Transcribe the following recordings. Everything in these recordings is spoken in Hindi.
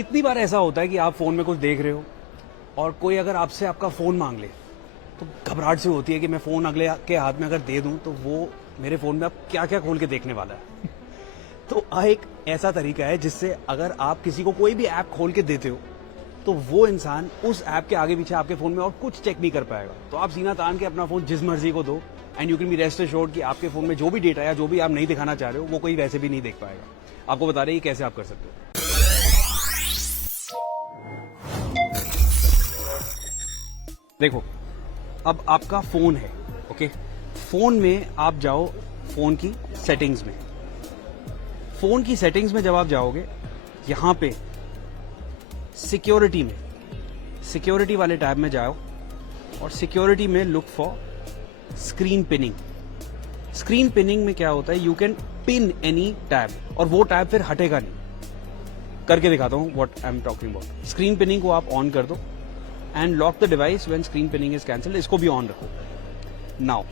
कितनी बार ऐसा होता है कि आप फोन में कुछ देख रहे हो और कोई अगर आपसे आपका फोन मांग ले तो घबराहट से होती है कि मैं फोन अगले के हाथ में अगर दे दूं तो वो मेरे फोन में अब क्या क्या खोल के देखने वाला है। तो एक ऐसा तरीका है जिससे अगर आप किसी को कोई भी ऐप खोल के देते हो तो वो इंसान उस ऐप के आगे पीछे आपके फोन में और कुछ चेक नहीं कर पाएगा। तो आप सीना तान के अपना फोन जिस मर्जी को दो and you can be rest assured कि आपके फोन में जो भी डेटा या जो भी आप नहीं दिखाना चाह रहे हो वो कोई वैसे भी नहीं देख पाएगा। आपको बता रहे हैं कैसे आप कर सकते हो। देखो, अब आपका फोन है, ओके। फोन में आप जाओ फोन की सेटिंग्स में। फोन की सेटिंग्स में जब आप जाओगे यहां पे सिक्योरिटी में, सिक्योरिटी वाले टैब में जाओ और सिक्योरिटी में look for screen pinning. Screen pinning में क्या होता है, you can pin any tab और वो टैब फिर हटेगा नहीं। करके दिखाता हूं what I am talking about. Screen pinning को आप ऑन कर दो and lock the device when screen pinning is cancelled. इसको भी ऑन रखो। नाउ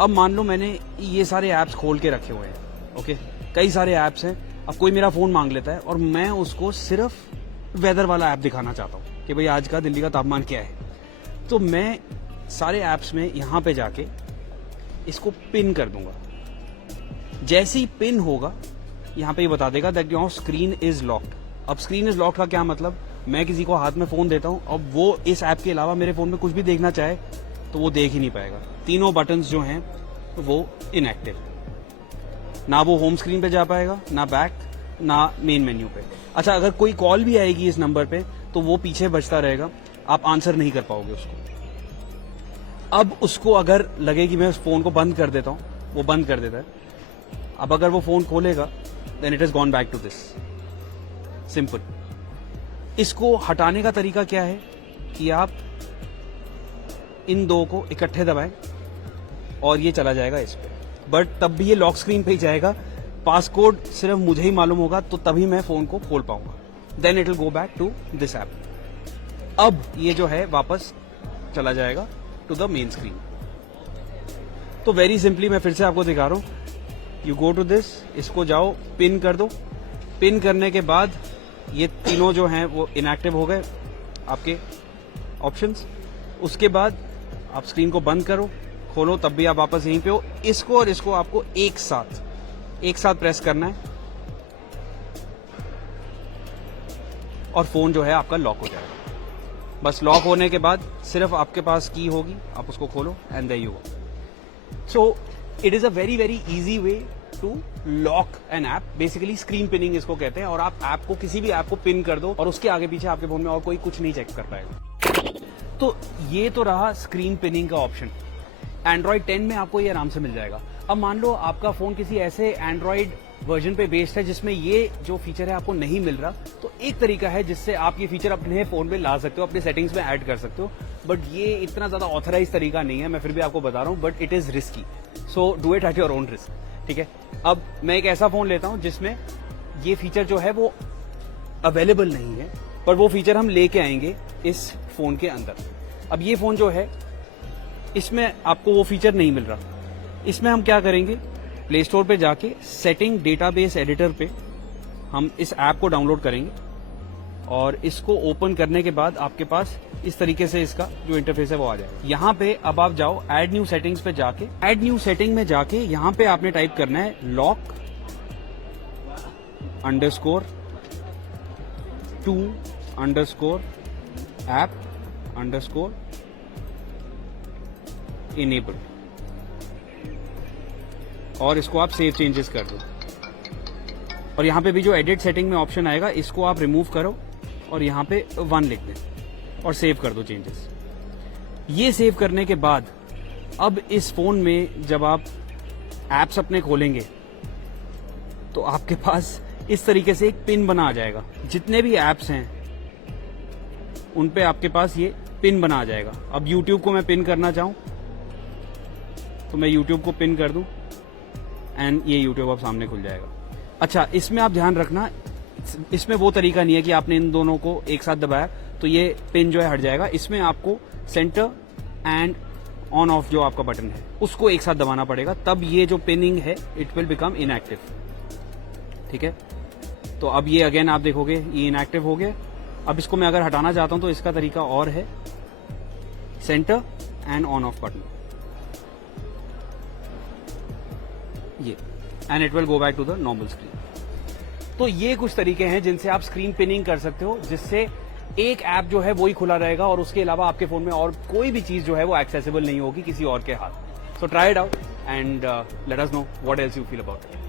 अब मान लो मैंने ये सारे ऐप्स खोल के रखे हुए हैं, ओके। कई सारे ऐप्स हैं। अब कोई मेरा फोन मांग लेता है और मैं उसको सिर्फ वेदर वाला ऐप दिखाना चाहता हूँ कि भाई आज का दिल्ली का तापमान क्या है। तो मैं सारे ऐप्स में यहां पे जाके इसको पिन कर दूंगा। जैसे ही पिन होगा यहां पे ये बता देगा that your screen is locked. अब स्क्रीन इज लॉक्ड का क्या मतलब, मैं किसी को हाथ में फोन देता हूं, अब वो इस ऐप के अलावा मेरे फोन में कुछ भी देखना चाहे तो वो देख ही नहीं पाएगा। तीनों बटन्स जो हैं वो इनएक्टिव, ना वो होम स्क्रीन पे जा पाएगा, ना बैक, ना मेन मेन्यू पे। अच्छा, अगर कोई कॉल भी आएगी इस नंबर पे तो वो पीछे बजता रहेगा, आप आंसर नहीं कर पाओगे उसको। अब उसको अगर लगे कि मैं उस फोन को बंद कर देता हूं, वो बंद कर देता है। अब अगर वो फोन खोलेगा then it is gone back to this. Simple. इसको हटाने का तरीका क्या है कि आप इन दो को इकट्ठे दबाएं और ये चला जाएगा इस पे, बट तब भी ये लॉक स्क्रीन पे ही जाएगा। पासकोड सिर्फ मुझे ही मालूम होगा तो तभी मैं फोन को खोल पाऊंगा। Then it will go back to this app. अब ये जो है वापस चला जाएगा टू द मेन स्क्रीन। तो वेरी सिंपली मैं फिर से आपको दिखा रहा हूं। यू गो टू दिस, इसको जाओ पिन कर दो। पिन करने के बाद ये तीनों जो हैं वो इनएक्टिव हो गए आपके ऑप्शंस। उसके बाद आप स्क्रीन को बंद करो, खोलो, तब भी आप वापस यहीं पे हो। इसको और इसको आपको एक साथ प्रेस करना है और फोन जो है आपका लॉक हो जाएगा। बस लॉक होने के बाद सिर्फ आपके पास की होगी, आप उसको खोलो and there you go. So it is a very very easy way to lock an app. Basically screen pinning इसको कहते हैं। और आप ऐप को, किसी भी ऐप को पिन कर दो और उसके आगे पीछे आपके फोन में और कोई कुछ नहीं चेक कर पाएगा। तो ये तो रहा स्क्रीन पिनिंग का ऑप्शन। एंड्रॉइड 10 में आपको ये आराम से मिल जाएगा। अब मान लो आपका फोन किसी ऐसे एंड्रॉइड वर्जन पे बेस्ड है जिसमें ये जो फीचर है आपको नहीं मिल रहा, तो एक तरीका है जिससे आप ये फीचर अपने फोन पे ला सकते हो, अपने सेटिंग्स में ऐड कर सकते हो। बट ये इतना ज्यादा ऑथराइज तरीका नहीं है, मैं फिर भी आपको बता रहा हूँ, but it is risky. So do it at your own risk, ठीक है। अब मैं एक ऐसा फोन लेता हूं जिसमें ये फीचर जो है वो अवेलेबल नहीं है, पर वो फीचर हम लेके आएंगे इस फोन के अंदर। अब ये फोन जो है इसमें आपको वो फीचर नहीं मिल रहा। इसमें हम क्या करेंगे, प्ले स्टोर पे जाके सेटिंग डेटाबेस एडिटर पे हम इस ऐप को डाउनलोड करेंगे और इसको ओपन करने के बाद आपके पास इस तरीके से इसका जो इंटरफेस है वो आ जाएगा। यहाँ पे अब आप जाओ ऐड न्यू सेटिंग्स पे जाके, ऐड न्यू सेटिंग में जाके यहाँ पे आपने टाइप करना है lock underscore 2 underscore app underscore enable और इसको आप सेव चेंजेस कर दो। और यहाँ पे भी जो एडिट सेटिंग में ऑप्शन आएगा इसको आप रिमूव करो और यहाँ पे 1 लिख दें और सेव कर दो चेंजेस। ये सेव करने के बाद अब इस फोन में जब आप एप्स अपने खोलेंगे तो आपके पास इस तरीके से एक पिन बना आ जाएगा। जितने भी एप्स हैं उन पे आपके पास ये पिन बना आ जाएगा। अब YouTube को मैं पिन करना चाहूं तो मैं YouTube को पिन कर दूं एंड ये YouTube अब सामने खुल जाएगा। अच्छा, इसमें आप ध्यान रखना, इसमें वो तरीका नहीं है कि आपने इन दोनों को एक साथ दबाया तो ये पिन जो है हट जाएगा। इसमें आपको सेंटर एंड ऑन ऑफ जो आपका बटन है उसको एक साथ दबाना पड़ेगा, तब ये जो पिनिंग है इट विल बिकम इनएक्टिव। ठीक है, तो अब ये अगेन आप देखोगे ये इनएक्टिव हो गया। अब इसको मैं अगर हटाना चाहता हूं तो इसका तरीका और है, centre and on off button, ये, and it will go back to the normal screen. तो ये कुछ तरीके हैं जिनसे आप स्क्रीन पिनिंग कर सकते हो, जिससे एक ऐप जो है वही खुला रहेगा और उसके अलावा आपके फोन में और कोई भी चीज जो है वो एक्सेसिबल नहीं होगी किसी और के हाथ। So try it out and let us know what else you feel about it.